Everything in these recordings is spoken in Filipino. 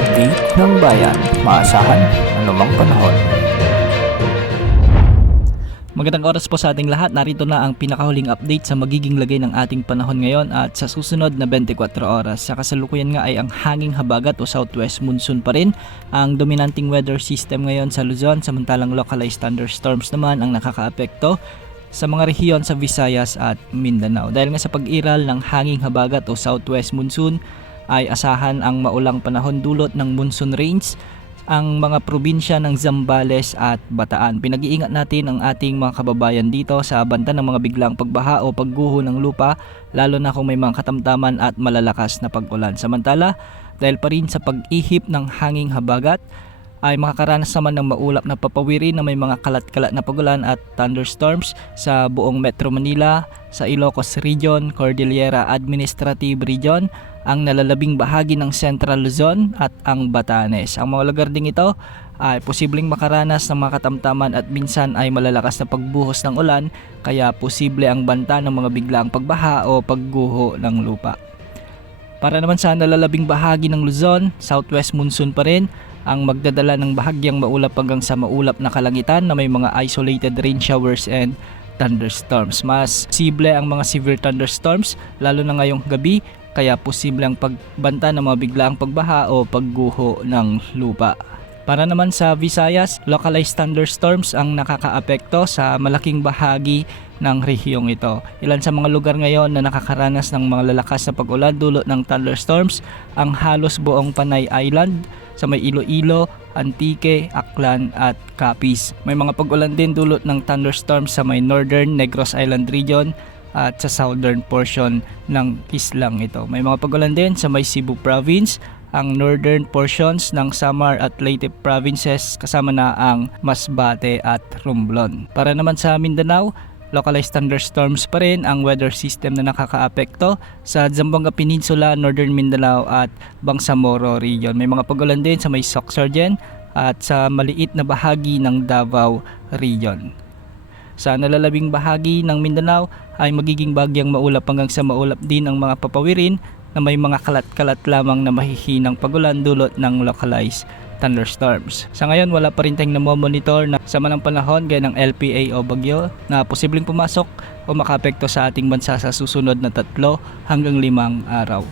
update ng bayan, maasahan anumang panahon. Magandang oras po sa ating lahat. Narito na ang pinakahuling update sa magiging lagay ng ating panahon ngayon at sa susunod na 24 oras. Sa kasalukuyan nga ay ang hanging habagat o southwest monsoon pa rin ang dominanting weather system ngayon sa Luzon, samantalang localized thunderstorms naman ang nakakaapekto sa mga rehiyon sa Visayas at Mindanao. Dahil nga sa pag-iral ng hanging habagat o southwest monsoon ay asahan ang maulang panahon dulot ng monsoon rains ang mga probinsya ng Zambales at Bataan. Pinag-iingat natin ang ating mga kababayan dito sa banta ng mga biglang pagbaha o pagguho ng lupa, lalo na kung may mga katamtaman at malalakas na pag-ulan. Samantala, dahil pa rin sa pag-ihip ng hanging habagat, ay makakaranas naman ng maulap na papawirin na may mga kalat-kalat na pagulan at thunderstorms sa buong Metro Manila, sa Ilocos Region, Cordillera Administrative Region, ang nalalabing bahagi ng Central Luzon at ang Batanes. Ang mga lugar ding ito ay posibleng makaranas ng mga katamtaman at minsan ay malalakas na pagbuhos ng ulan, kaya posible ang banta ng mga biglaang pagbaha o pagguho ng lupa. Para naman sa nalalabing bahagi ng Luzon, southwest monsoon pa rin ang magdadala ng bahagyang maulap hanggang sa maulap na kalangitan na may mga isolated rain showers and thunderstorms. Mas posible ang mga severe thunderstorms lalo na ngayong gabi, kaya posible ang pagbanta ng mga biglaang pagbaha o pagguho ng lupa. Para naman sa Visayas, localized thunderstorms ang nakakaapekto sa malaking bahagi ng rehiyong ito. Ilan sa mga lugar ngayon na nakakaranas ng mga lalakas na pag-ulan dulot ng thunderstorms ang halos buong Panay Island, sa may Iloilo, Antique, Aklan at Capiz. May mga pag-ulan din dulot ng thunderstorms sa may Northern Negros Island region at sa southern portion ng islang ito. May mga pag-ulan din sa may Cebu province, ang northern portions ng Samar at Leyte provinces, kasama na ang Masbate at Romblon. Para naman sa Mindanao, localized thunderstorms pa rin ang weather system na nakakaapekto sa Zamboanga Peninsula, Northern Mindanao at Bangsamoro region. May mga pag-ulan din sa may Sorsogon at sa maliit na bahagi ng Davao region. Sa nalalabing bahagi ng Mindanao ay magiging bagyang maulap hanggang sa maulap din ang mga papawirin na may mga kalat-kalat lamang na mahihinang pagulan dulot ng localized thunderstorms. Sa ngayon, wala pa rin tayong namomonitor na sama ng panahon gaya ng LPA o bagyo na posibleng pumasok o makaapekto sa ating bansa sa susunod na 3 hanggang 5 araw.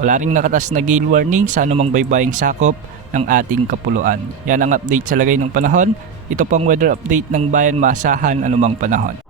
Wala ring nakatas na gale warning sa anumang baybaying sakop ng ating kapuluan. Yan ang update sa lagay ng panahon. Ito pang weather update ng bayan, maasahan anumang panahon.